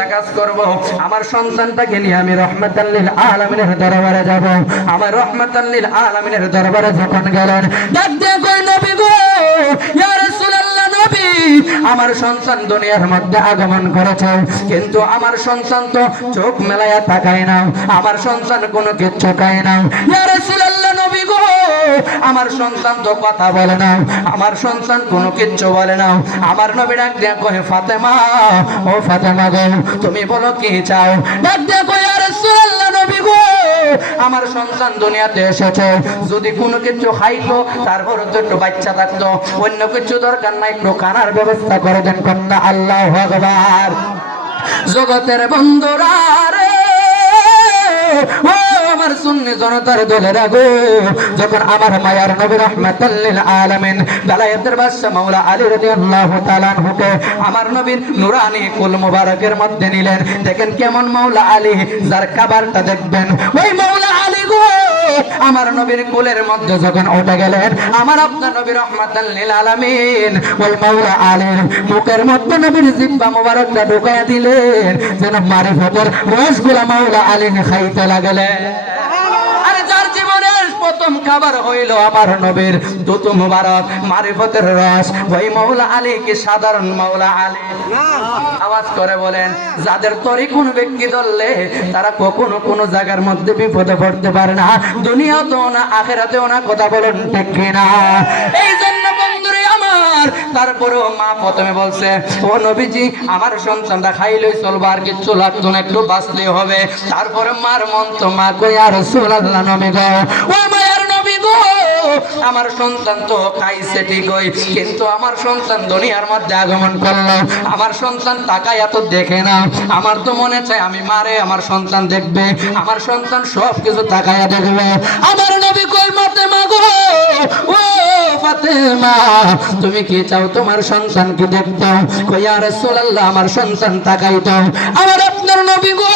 একটা কাজ করব, আমার সন্তানটাকে নিয়ে আমি রহমাতাল লিল আলামিনের দরবারে যাব। আমার রহমাতাল লিল আলামিনের দরবারে যখন গেলেন, ডাক দিয়ে কই নবী গো, ইয়া রাসূলুল্লাহ নবী, আমার সন্তান দুনিয়ার মধ্যে আগমন করেছে, কিন্তু আমার সন্তান তো চোখ মেলায়া তাকায় না, আমার সন্তান কোনো কিচ্ছু খায় না। ইয়া রাসূলুল্লাহ নবী গো, আমার সন্তান তো কথা বলে না, আমার সন্তান কোনো কিচ্ছু বলে না। আমার নবী ডাক দিয়ে কয় ফাতেমা, ও ফাতেমা গো, তুমি বলো কি চাও? ডাক দিয়ে কয় ইয়া রাসূলুল্লাহ নবী গো, আমার সন্তান দুনিয়াতে এসেছে, যদি কোনো কিছু খাইতো, তারপর তো একটু বাচ্চা থাকতো, অন্য কিছু দরকার নাই, একটু খানার ব্যবস্থা করে দেন। কন্যা আল্লাহু আকবার। জগতের বন্ধুরা রে, ও আমার সুন্নি জনতার দলেরা গো, যখন আমার মায়ার নবী রাহমাতাল লিল আলামিন বেলায়েতের বাদশা মাওলা আলী রাদিয়াল্লাহু তাআলা আনহুকে আমার নবীর নূরানি কুল মুবারকের মধ্যে নিলেন। দেখেন কেমন মাওলা আলী, যার কাবারটা দেখবেন, ওই মাওলা আলী গো আমার নবীর কুলের মধ্যে যখন উঠে গেলেন, আমার আপনার নবী রাহমাতাল লিল আলামিন ওই মাওলা আলীর মুখের মধ্যে নবীর জিহ্বা মুবারকটা ঢুকায়া দিলেন, যেন মারিফতের রসগুলা মাওলা আলী খাইতে লাগলেন। আরে যার জীবনের প্রথম খাবার হইল আমার নবীর দুধ মুবারক, মারিফতের রস, ওই মাওলা আলী কি সাধারণ মাওলা আলী? আওয়াজ করে বলেন, যাদের তরি কোন ব্যক্তি ধরলে তারা কখনো কোনো জায়গার মধ্যে বিপদে পড়তে পারে না, দুনিয়াতেও না আখিরাতেও না। কথা বলেন ঠিক কিনা? এই জন্য বন্ধুরে আমার, তারপরেও মা প্রথমে বলছে, ও নবীজি, আমার সন্তানটা খাইলেই চলবে, আর কিচ্ছু লাগতো না, একটু বাঁচলে হবে। তারপরে মার মন তো মা কই আর রাসূলুল্লাহ নবী গো, ও মায়ের নবী গো, আমার সন্তান তো খাইছে ঠিকই, কিন্তু আমার সন্তান দুনিয়ার মধ্যে আগমন করলো, আমার সন্তান তাকায়া তো দেখে না। আমার তো মনে চায় আমি মারে আমার সন্তান দেখবে, আমার সন্তান সব কিছু তাকায়া দেখবে। আমার নবী কই ফাতেমা গো, ও ফাতেমা, তুমি কি চাও তোমার সন্তানকে দেখতে? কই ইয়া রাসূলুল্লাহ, আমার সন্তান তাকাইতো। আমার আপনার নবী গো,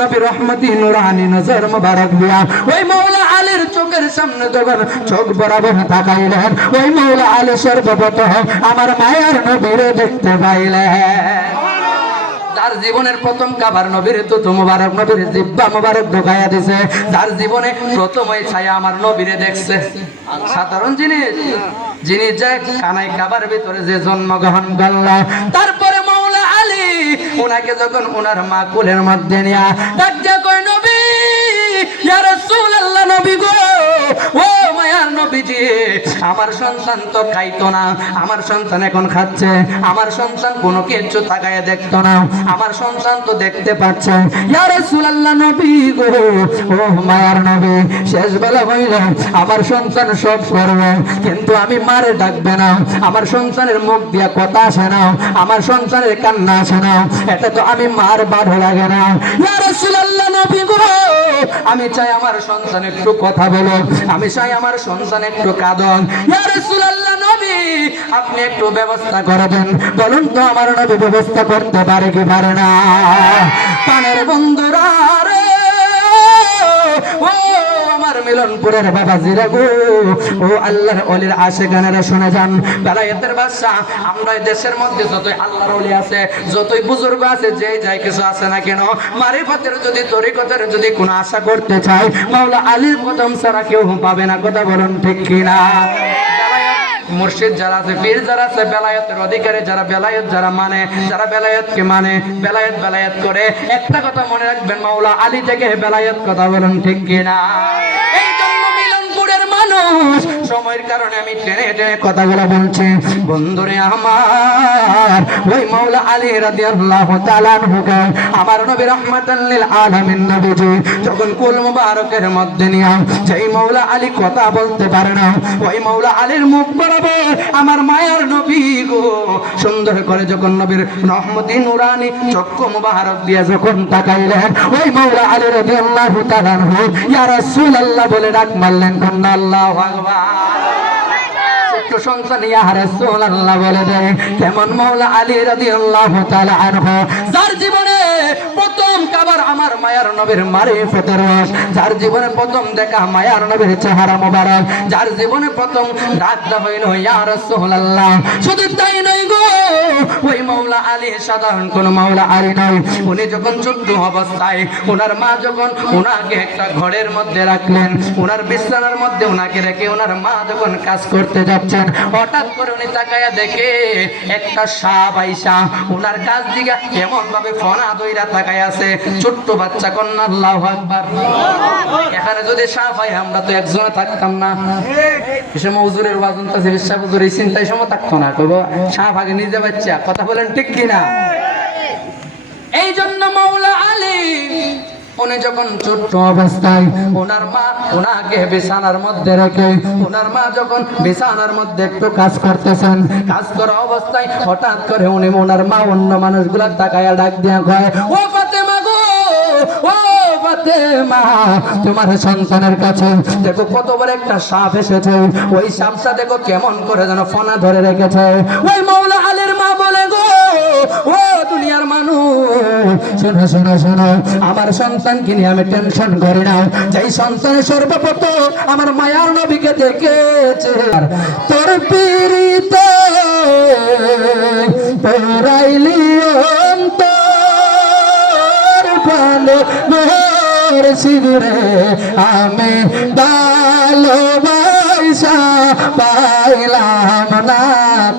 নবী রহমতি নূরানি নজর মুবারক দিয়া ওই মাওলা আলীর চোখের সামনে যখন চোখ বরাবর তাকাইলেন, ওই মাওলা আলী সর্বপ্রথম আমার মায়ের নবীরে দেখতে পাইলেন। যার জীবনের প্রথম খাবার নবীর দুধ মুবারক, নবীর জিহ্বা মুবারক ঢুকাইয়া দিছে, যার জীবনে প্রথম ওই ছায়া আমার নবীরে দেখছে। সাধারণ জিনিস, যিনি যে কানাই খাবার ভিতরে যে জন্মগ্রহণ করল, তারপরে মাওলা আলী ওনাকে যখন ওনার মা কোলের মধ্যে নিয়া ডাক দিয়া কয়, নবী, ইয়া রাসূলুল্লাহ নবী গো, ও মায়ার নবীজি, আমার সন্তান তো খাইতো না, আমার সন্তান এখন খাচ্ছে, আমার সন্তান কোনো কিছু তাকায়া দেখতো না, আমার সন্তান তো দেখতে পাচ্ছে। ইয়া রাসূলুল্লাহ নবী গো, ও মায়ার নবী, শেষ বেলা হইল, আমার সন্তান সব করবে, কিন্তু আমি মারে ডাকবে না, আমার সন্তানের মুখ দিয়া কথা আসে না, আমার সন্তানের কান্না আসে না, এটা তো আমি মার ভালো লাগে না। ইয়া রাসূলুল্লাহ নবী গো, আমি চাই আমার সন্তান একটু কথা বলো, আমি চাই আমার সন্তান একটু কাঁদন। ইয়া রাসূলুল্লাহ নবী, আপনি একটু ব্যবস্থা করে দেন। বলুন তো আমার নবী ব্যবস্থা করতে পারে কি পারে না? পানের বন্ধুরা রে, ও আমার মিলনপুরের বাবাজিরা গো, ও আল্লাহর ওলির আশিকানেরা শুনে যান। বেলায়েতের বাদশা, আমরা দেশের মধ্যে যতই আল্লাহর ওলি আছে, যতই বুজুর্গ আছে, যে যাই কিছু আছে না কেন, মারিফতের যদি তরিকতের যদি কোনো আশা করতে চায়, মাওলা আলীর কদম ছাড়া কেউ পাবে না। কথা বলুন ঠিক কিনা? মুর্শিদ যারা আছে, পীর যারা আছে, বেলায়েতের অধিকারী যারা, বেলায়েত যারা মানে, যারা বেলায়েতকে মানে, বেলায়েত বেলায়েত করে, একটা কথা মনে রাখবেন, মাওলা আলী থেকে বেলায়েত। কথা বলুন ঠিক কিনা? এই জন্য মিলনপুরের মানুষ, সময়ের কারণে আমি টেনে টেনে কথাগুলো বলছি। বন্ধুরে আমার, ওই মাওলা আলী রাদিয়াল্লাহু তাআলা আনহুকে আমার নবী রাহমাতাল লিল আলামিন নবীজি যখন কুল মুবারকের মধ্যে নিয়া, যেই মাওলা আলী কথা বলতে পারে না, ওই মাওলা আলীর মুখ বরাবর আমার মায়ার নবী গো সুন্দর করে যখন নবীর রহমতি নূরানি চক্ষু মুবারক দিয়া যখন তাকাইলেন, ওই মাওলা আলী রাদিয়াল্লাহু তাআলা আনহু ইয়া রাসূলুল্লাহ বলে ডাক মারলেন। কন্যা আল্লাহু আকবার। একটু সন্তান ইয়া রাসূলুল্লাহ বলে দেয়, কেমন মাওলা আলী রাদিয়াল্লাহু তাআলা আনহু, যার জীবনে প্রথম কাবার আমার মায়ার নবীর মারিফতের রস, যার জীবনে প্রথম দেখা মায়ার নবীর চেহারা মোবারক, যার জীবনে প্রথম ডাকটা হইল ইয়া রাসূলুল্লাহ। শুধু তাই নয় গো, ওই মাওলা আলী সাধারণ কোন মাওলা আলী নয়। উনি যখন ছোট্ট অবস্থায় ওনার মা যখন ওনাকে একটা ঘরের মধ্যে রাখলেন, ওনার বিছানার মধ্যে ওনাকে রেখে ওনার মা যখন কাজ করতে যাচ্ছেন, হঠাৎ করে উনি তাকায়া দেখে একটা সাপ আইসা ওনার কাছ দিকে এমন ভাবে ফনা দইরা তাকায় আছে। ছোট্ট বাচ্চা কন্যা, আল্লাহু আকবার। এখানে যদি সাপ হয় আমরা তো একজনে থাকতাম না। এসে হুজুরের ওয়াজন তো বিশ্বাস হুজুর এই চিন্তায় সময় থাকতো না, কইবো সাপ আগে নিজে বাচ্চা। কথা বলেন ঠিক কিনা? এই জন্য মাওলা আলী উনি যখন ছোট্ট অবস্থায় ওনার মা ওনাকে বিছানার মধ্যে রেখে, ওনার মা যখন বিছানার মধ্যে একটু কাজ করতেছেন, কাজ করা অবস্থায় হঠাৎ করে উনি ওনার মা অন্য মানুষগুলা তাকায়া ডাক দিয়া কয়, ও ফাতেমা গো, ও ফাতেমা, তোমার সন্তানের কাছে দেখো কত বড় একটা সাপ এসেছে। ওই সাপটা দেখো কেমন করে যেন ফনা ধরে রেখেছে। ওই মাওলা আলীর মা বলে, গো ও দুনিয়ার মানুষ, শোনো শোনো শোনো, আমার সন্তানকে নিয়ে আমি টেনশন করি না। যেই সন্তান সর্বপ্রথম আমার মায়ার নবীকে দেখেছে, তোর পিরিতে পরাইলি অন্তর প্রাণে মোর সিঁদুরে আমি ভালোবাসা পাইলাম না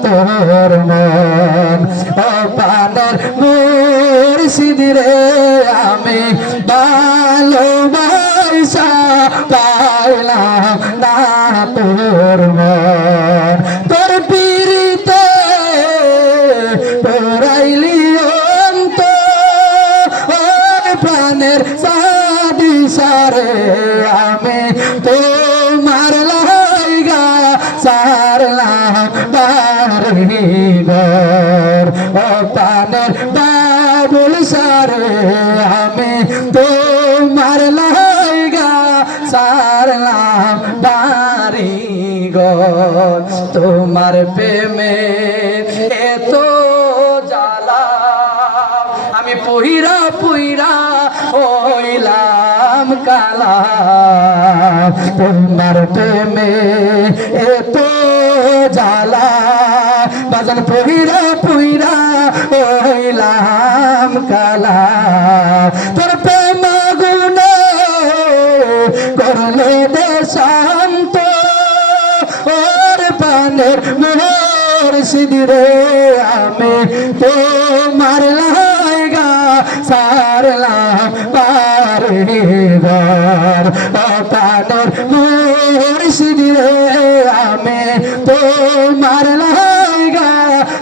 তোর মন, ও প্রাণের মোর সিঁদুরে আমি ভালোবাসা পাইলাম না তোর মন। তোর পিরিতে পরাইলি অন্তর প্রাণের সাদিসারে আমি তোমার লাইগা সারলাম বাড়িঘর, ও প্রাণের বাবুল সারে আমি তোমার লাইগা সারলাম বাড়িঘর। তোমার প্রেমে এত জ্বালা আমি পুইরা পুইরা হইলাম কালা। তোমার প্রেমে এত জ্বালা বাজান পুইরা পুইরা হইলাম কালা। তোর প্রেম গুণে করলে দেশান্ত, ওর পানের মোর সিঁদুরে আমি তোমার লাইগা সারলাম বাড়িঘর, ও পানের মোর সিঁদুরে আমি তোমার লাইগা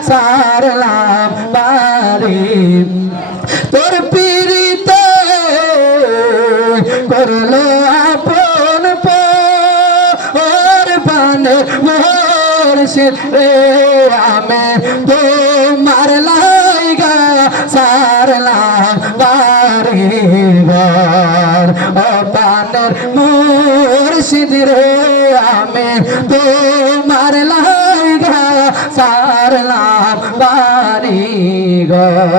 সারলাম বাড়ি। তোর পিরিতে করলো আপন ওর পানে মোর সিঁদুরে আমি তোমার লাইগা সারলাম বাড়িঘর, ও পানের মোর সিঁদুরে আমি তোমার লাইগা সারলাম বাড়িঘর।